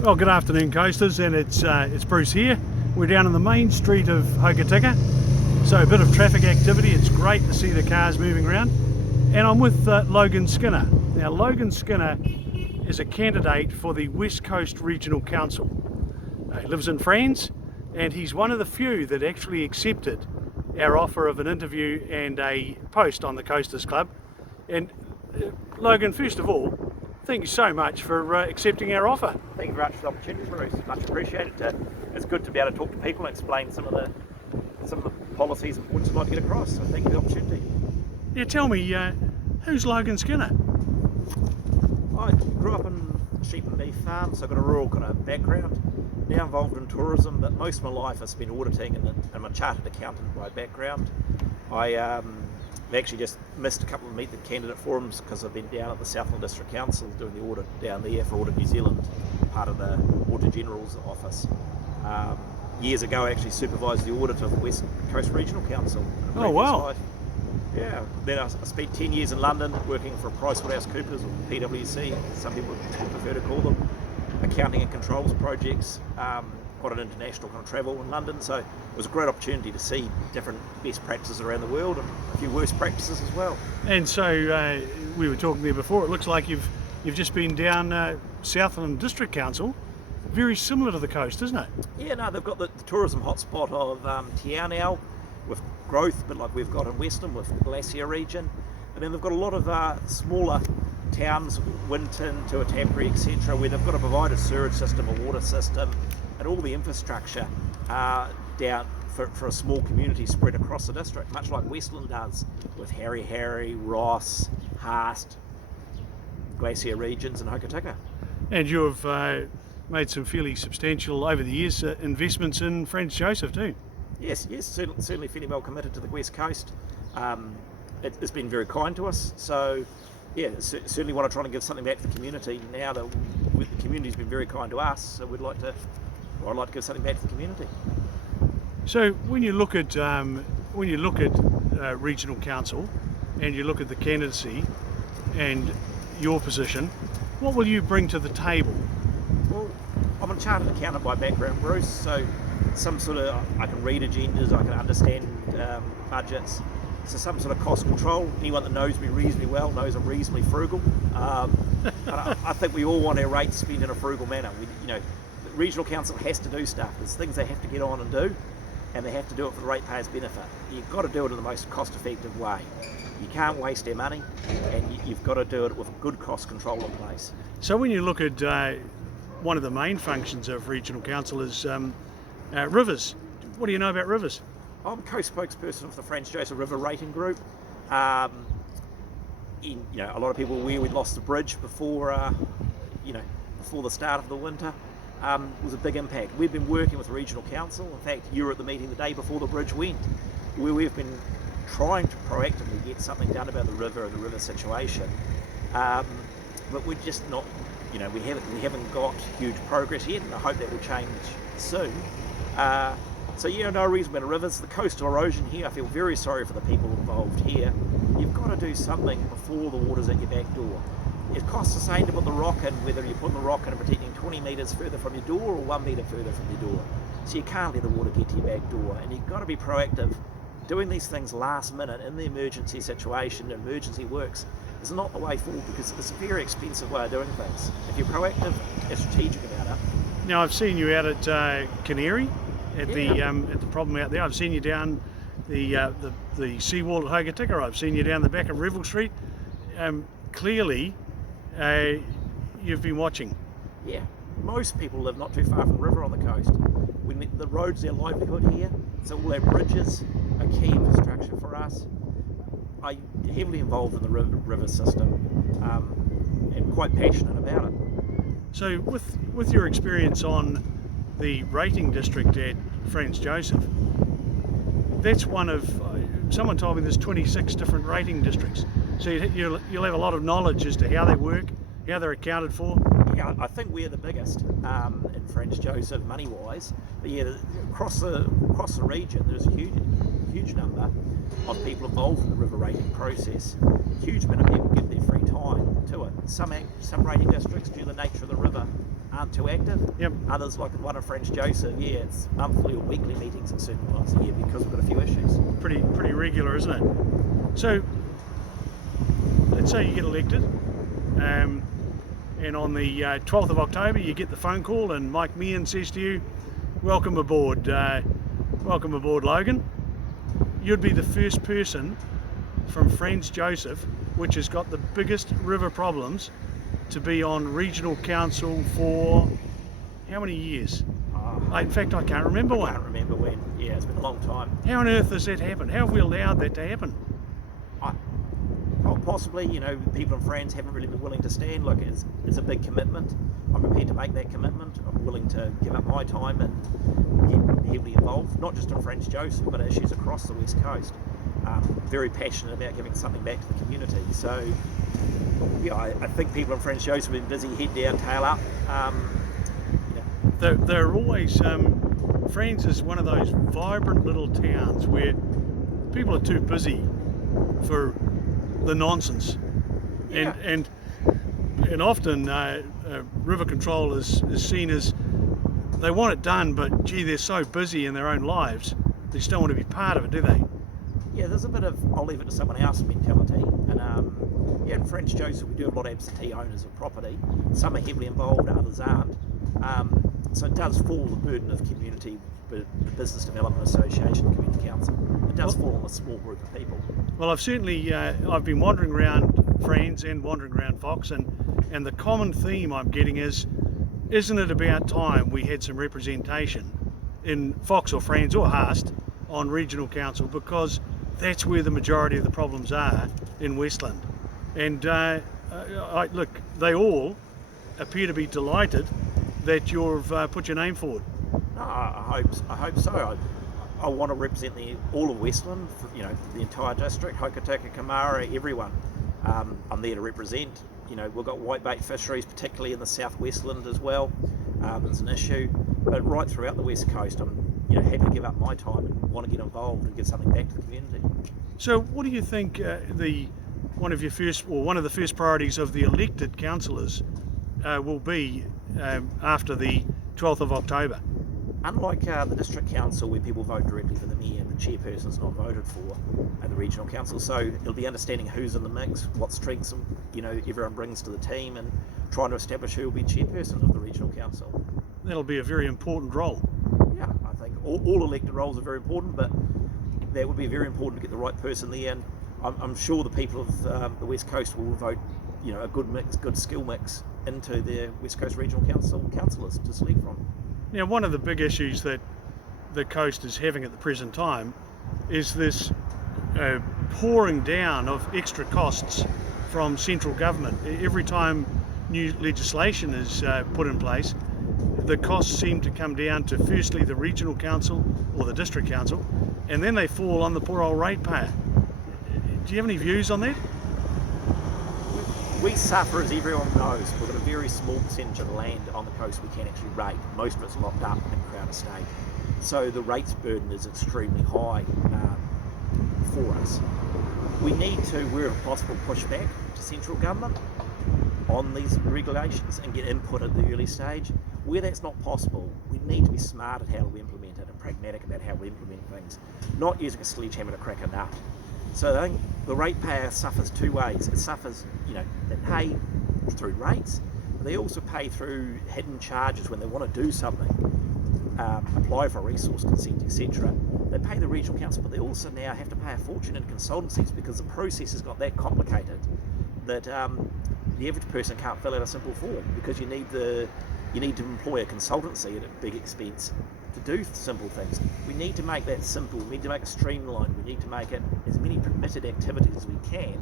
Well, good afternoon, coasters, and it's Bruce here. We're down in the main street of Hokitika, so a bit of traffic activity. It's great to see the cars moving around, and I'm with Logan Skinner. Now, Logan Skinner is a candidate for the West Coast Regional Council. He lives in Franz, and he's one of the few that actually accepted our offer of an interview and a post on the Coasters Club. And Logan, first of all, thank you so much for accepting our offer. Thank you very much for the opportunity, Bruce. Much appreciated. It's good to be able to talk to people and explain some of the policies and points we'd like to get across. So thank you for the opportunity. Yeah, tell me, who's Logan Skinner? I grew up in a sheep and beef farm, so I've got a rural kind of background. Now involved in tourism, but most of my life I spent auditing, and I'm a chartered accountant by background. I've actually just missed a couple of Meet the Candidate forums because I've been down at the Southland District Council doing the audit down there for Audit New Zealand, part of the Auditor General's office. Years ago I actually supervised the audit of the West Coast Regional Council. Oh wow! Life. Yeah, then I spent 10 years in London working for PricewaterhouseCoopers, or PwC, some people prefer to call them, accounting and controls projects. Quite an international kind of travel in London, so it was a great opportunity to see different best practices around the world and a few worst practices as well. And so we were talking there before, it looks like you've just been down Southland District Council, very similar to the coast, isn't it? Yeah, no, they've got the tourism hotspot of Te Anau with growth, but like we've got in Westland with the Glacier region, and then they've got a lot of smaller towns, Winton, Tuatapere, etc., where they've got to provide a sewage system, a water system, and all the infrastructure down for a small community spread across the district, much like Westland does with Harry, Ross, Haast, Glacier regions and Hokitika. And you've made some fairly substantial, over the years, investments in Franz Joseph too. Yes, certainly fairly well committed to the West Coast. It's been very kind to us, so yeah, certainly want to try and give something back to the community now that the community's been very kind to us, so I'd like to give something back to the community. So when you look at regional council and you look at the candidacy and your position, what will you bring to the table? Well, I'm a chartered accountant by background, Bruce, so some sort of, I can read agendas, I can understand budgets, so some sort of cost control. Anyone that knows me reasonably well knows I'm reasonably frugal. I think we all want our rates spent in a frugal manner. The regional council has to do stuff. There's things they have to get on and do, and they have to do it for the ratepayers' benefit. You've got to do it in the most cost-effective way. You can't waste their money, and you've got to do it with good cost control in place. So when you look at one of the main functions of regional council is rivers. What do you know about rivers? I'm co-spokesperson of the Franz Joseph River Rating Group. A lot of people are aware we'd lost the bridge before the start of the winter. Was a big impact. We've been working with the regional council. In fact, you were at the meeting the day before the bridge went, where we've been trying to proactively get something done about the river and the river situation. But we're just not, we haven't got huge progress yet, and I hope that will change soon. No reason about the rivers. The coastal erosion here, I feel very sorry for the people involved here. You've got to do something before the water's at your back door. It costs the same to put the rock in, whether you're putting the rock in and protecting 20 metres further from your door or 1 metre further from your door. So you can't let the water get to your back door, and you've got to be proactive. Doing these things last minute in the emergency situation, emergency works, is not the way forward, because it's a very expensive way of doing things. If you're proactive and strategic about it. Now, I've seen you out at Canary, at the problem out there. I've seen you down the seawall at Hokitika. I've seen you down the back of Revel Street. Clearly, you've been watching. Yeah, most people live not too far from the river on the coast. The road's their livelihood here, so all our bridges are key infrastructure for us. I'm heavily involved in the river system and quite passionate about it. So with your experience on the rating district at Franz Joseph, that's one of, someone told me there's 26 different rating districts. So you'll have a lot of knowledge as to how they work, how they're accounted for. Yeah, I think we're the biggest in Franz Joseph money-wise. But yeah, across the region, there's a huge number of people involved in the river rating process. Huge amount of people give their free time to it. Some rating districts, due to the nature of the river, aren't too active. Yep. Others, like the one of Franz Joseph, yeah, it's monthly or weekly meetings at certain times a year because we've got a few issues. Pretty regular, isn't it? So, let's say you get elected, and on the 12th of October you get the phone call and Mike Meehan says to you, welcome aboard Logan. You'd be the first person from Franz Joseph, which has got the biggest river problems, to be on regional council for how many years? In fact, I can't remember one. I can't remember when. Yeah, it's been a long time. How on earth has that happened? How have we allowed that to happen? Possibly, you know, people and friends haven't really been willing to stand. Look, it's a big commitment. I'm prepared to make that commitment. I'm willing to give up my time and get heavily involved, not just in Franz Joseph, but issues across the West Coast. Very passionate about giving something back to the community. So, yeah, I think people in Franz Joseph have been busy, head down, tail up. They're always, Franz is one of those vibrant little towns where people are too busy for the nonsense. Yeah. And often river control is seen as they want it done, but gee, they're so busy in their own lives, they just don't want to be part of it, do they? Yeah, there's a bit of I'll leave it to someone else mentality. And yeah, in Franz Joseph we do have a lot of absentee owners of property. Some are heavily involved, others aren't. So it does fall the burden of community, the Business Development Association, Community Council. It does fall on a small group of people. Well, I've certainly I've been wandering around Franz and wandering around Fox, and the common theme I'm getting is, isn't it about time we had some representation in Fox or Franz or Haast on regional council, because that's where the majority of the problems are in Westland. And look, they all appear to be delighted that you've put your name forward. No, I hope so. I want to represent all of Westland, you know, the entire district, Hokitika, Kamara, everyone. I'm there to represent. You know, we've got whitebait fisheries, particularly in the South Westland as well. There's an issue, but right throughout the West Coast, I'm happy to give up my time and want to get involved and give something back to the community. So, what do you think one of the first priorities of the elected councillors will be after the 12th of October? Unlike the district council, where people vote directly for the mayor, the chairperson's not voted for at the regional council. So it'll be understanding who's in the mix, what strengths everyone brings to the team, and trying to establish who will be chairperson of the regional council. That'll be a very important role. Yeah, I think all elected roles are very important, but that would be very important to get the right person there. And I'm sure the people of the West Coast will vote, a good mix, good skill mix into their West Coast Regional Council councillors to select from. Now, one of the big issues that the coast is having at the present time is this pouring down of extra costs from central government. Every time new legislation is put in place, the costs seem to come down to firstly the regional council or the district council, and then they fall on the poor old ratepayer. Do you have any views on that? We suffer, as everyone knows. We've got a very small percentage of the land on the coast we can actually rate. Most of it's locked up in Crown Estate. So the rates burden is extremely high for us. We need to, wherever possible, push back to central government on these regulations and get input at the early stage. Where that's not possible, we need to be smart at how we implement it and pragmatic about how we implement things, not using a sledgehammer to crack a nut. So I think the ratepayer suffers two ways. It suffers, they pay through rates, but they also pay through hidden charges when they want to do something, apply for a resource consent, etc. They pay the regional council, but they also now have to pay a fortune in consultancies because the process has got that complicated that the average person can't fill out a simple form, because you need to employ a consultancy at a big expense to do simple things. We need to make that simple. We need to make it streamlined. We need to make it as many permitted activities as we can.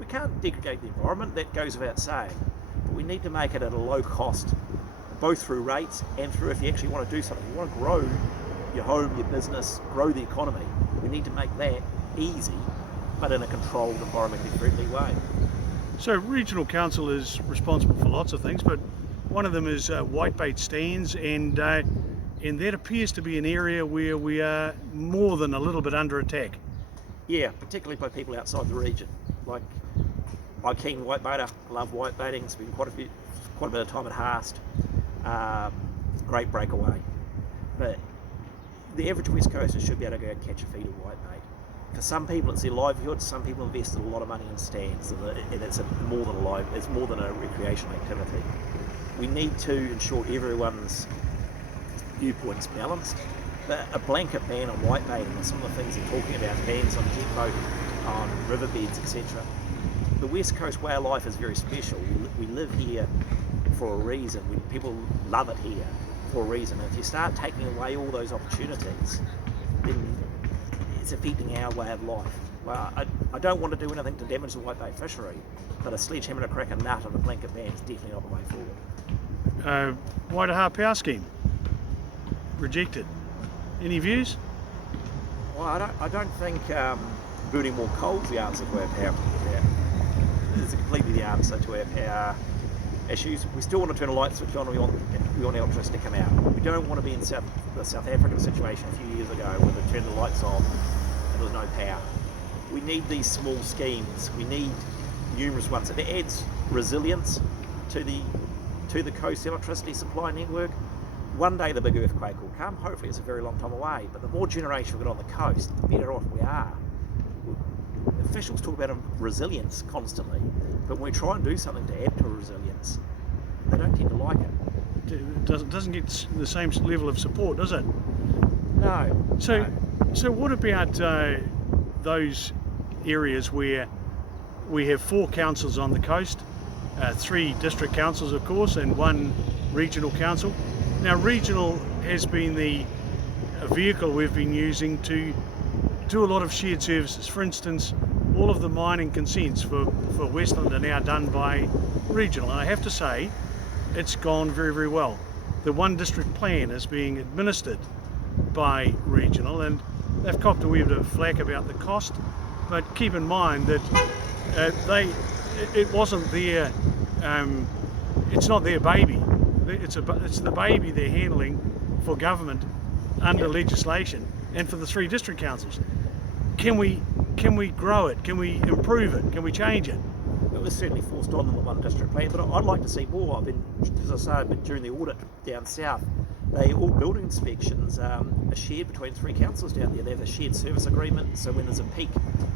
We can't degrade the environment, that goes without saying, but we need to make it at a low cost, both through rates and through, if you actually want to do something, you want to grow your home, your business, grow the economy, we need to make that easy, but in a controlled, environmentally friendly way. So regional council is responsible for lots of things, but one of them is whitebait stands, and that appears to be an area where we are more than a little bit under attack. Yeah, particularly by people outside the region. Like, I'm a keen whitebaiter, I love whitebaiting, spent quite a bit of time at Haast. Great breakaway. But the average West Coaster should be able to go and catch a feed of whitebait. For some people it's their livelihood, some people invested a lot of money in stands, and it's more than a recreational activity. We need to ensure everyone's viewpoint's balanced. But a blanket ban on whitebaiting and some of the things they're talking about, bans on jet boating, on riverbeds, etc. The West Coast way of life is very special. We live here for a reason. People love it here for a reason. If you start taking away all those opportunities, then it's affecting our way of life. Well, I don't want to do anything to damage the whitebait fishery, but a sledgehammer to crack a nut on a blanket ban is definitely not the way forward. Waidaha power scheme rejected. Any views? Well, I don't think burning more coal is the answer to our power. It's completely the answer to our power issues. We still want to turn a light switch on. We want electricity to come out. We don't want to be in the South African situation a few years ago when they turned the lights on and there was no power. We need these small schemes. We need numerous ones. It adds resilience to the coast electricity supply network. One day the big earthquake will come. Hopefully it's a very long time away. But the more generation we get on the coast, the better off we are. Officials talk about resilience constantly, but when we try and do something to add to resilience, they don't tend to like it. It doesn't get the same level of support, does it? No. So what about those areas where we have 4 councils on the coast, 3 district councils of course, and 1 regional council? Now regional has been the vehicle we've been using to do a lot of shared services. For instance, all of the mining consents for Westland are now done by regional, and I have to say it's gone very, very well. The 1 district plan is being administered by regional, and they've copped a wee bit of flack about the cost, but keep in mind that it wasn't their, it's not their baby. It's the baby they're handling for government under legislation, and for the 3 district councils. Can we grow it? Can we improve it? Can we change it? It was certainly forced on them the 1 district plan, but I'd like to see more. As I say, I've been during the audit down south. All building inspections are shared between 3 councils down there. They have a shared service agreement, so when there's a peak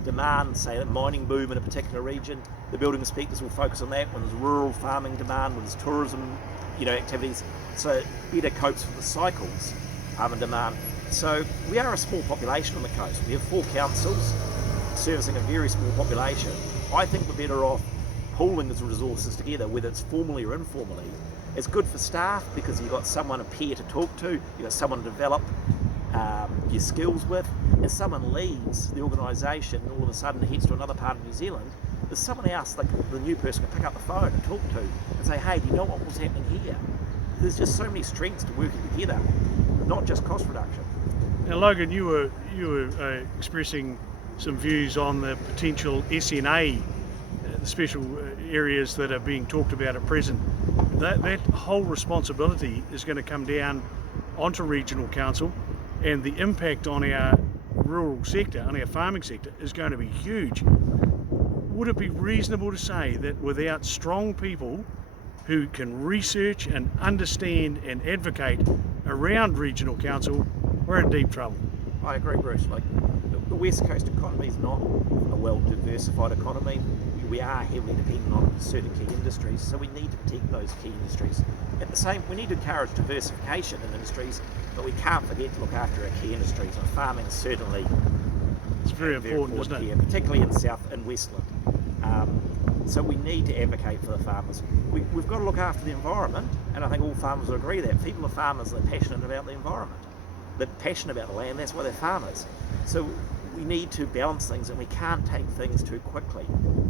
demand, say a mining boom in a particular region, the building inspectors will focus on that. When there's rural farming demand, when there's tourism, activities, so it better copes with the cycles and demand. So we are a small population on the coast. We have 4 councils servicing a very small population. I think we're better off pooling those resources together, whether it's formally or informally. It's good for staff because you've got someone, a peer to talk to, you've got someone to develop your skills with. If someone leaves the organisation and all of a sudden heads to another part of New Zealand, there's someone else, like the new person, can pick up the phone and talk to and say, hey, do you know what was happening here? There's just so many strengths to working together, not just cost reduction. Now Logan, you were expressing some views on the potential SNA, the special areas that are being talked about at present. That whole responsibility is going to come down onto regional council, and the impact on our rural sector, on our farming sector, is going to be huge. Would it be reasonable to say that without strong people who can research and understand and advocate around regional council, we're in deep trouble? I agree, Bruce. The West Coast economy is not a well-diversified economy. We are heavily dependent on certain key industries, so we need to protect those key industries. At the same, we need to encourage diversification in industries, but we can't forget to look after our key industries. And farming is certainly very important, isn't it? Here, particularly in South and Westland. So we need to advocate for the farmers. We've got to look after the environment, and I think all farmers will agree that. People are farmers, they're passionate about the environment. They're passionate about the land, that's why they're farmers. So we need to balance things, and we can't take things too quickly.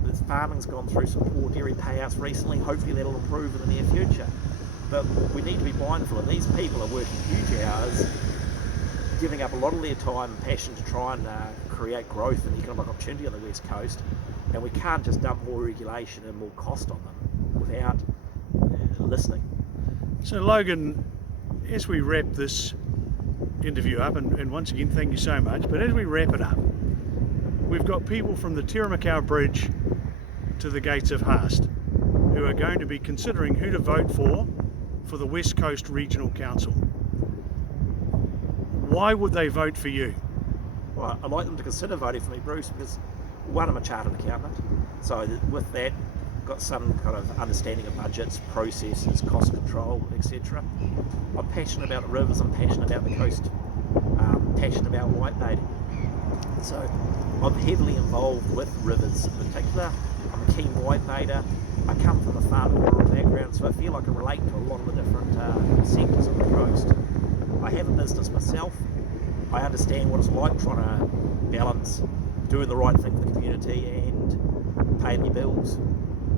The farming's gone through some poor dairy payouts recently. Hopefully that'll improve in the near future. But we need to be mindful, and these people are working huge hours, giving up a lot of their time and passion to try and create growth and economic opportunity on the West Coast. And we can't just dump more regulation and more cost on them without listening. So Logan, as we wrap this interview up, and once again thank you so much, but as we wrap it up, we've got people from the Tiramacau Bridge to the gates of Haast who are going to be considering who to vote for for the West Coast Regional Council. Why would they vote for you? Well, I'd like them to consider voting for me, Bruce, because one, I'm a chartered accountant, so with that, got some kind of understanding of budgets, processes, cost control, etc. I'm passionate about the rivers, I'm passionate about the coast, passionate about whitebaiting. So I'm heavily involved with rivers in particular. I'm a keen whitebaiter. I come from a farm and rural background, so I feel I can relate to a lot of the different sectors of the coast. I have a business myself. I understand what it's like trying to balance doing the right thing for the community and paying your bills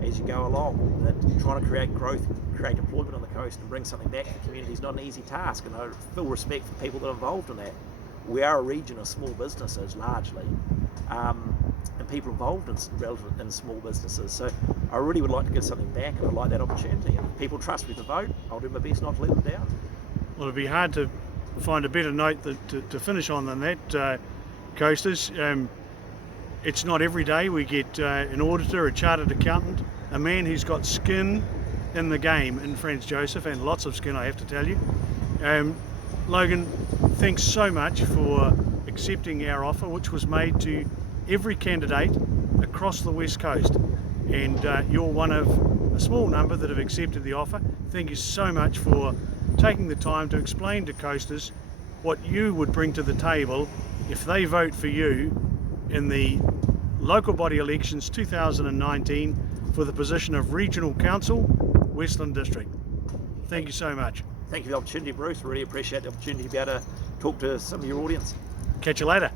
as you go along. That trying to create growth, create employment on the coast and bring something back to the community is not an easy task, and I feel respect for people that are involved in that. We are a region of small businesses largely, and people involved in small businesses, so I really would like to give something back, and I'd like that opportunity. And if people trust me to vote, I'll do my best not to let them down. Well, it'd be hard to find a better note to finish on than that, Coasters. It's not every day we get an auditor, a chartered accountant, a man who's got skin in the game in Franz Joseph, and lots of skin, I have to tell you. Logan, thanks so much for accepting our offer, which was made to every candidate across the West Coast, and you're one of a small number that have accepted the offer. Thank you so much for taking the time to explain to coasters what you would bring to the table if they vote for you in the local body elections 2019 for the position of Regional Council, Westland District. Thank you so much. Thank you for the opportunity, Bruce. Really appreciate the opportunity to be able to talk to some of your audience. Catch you later.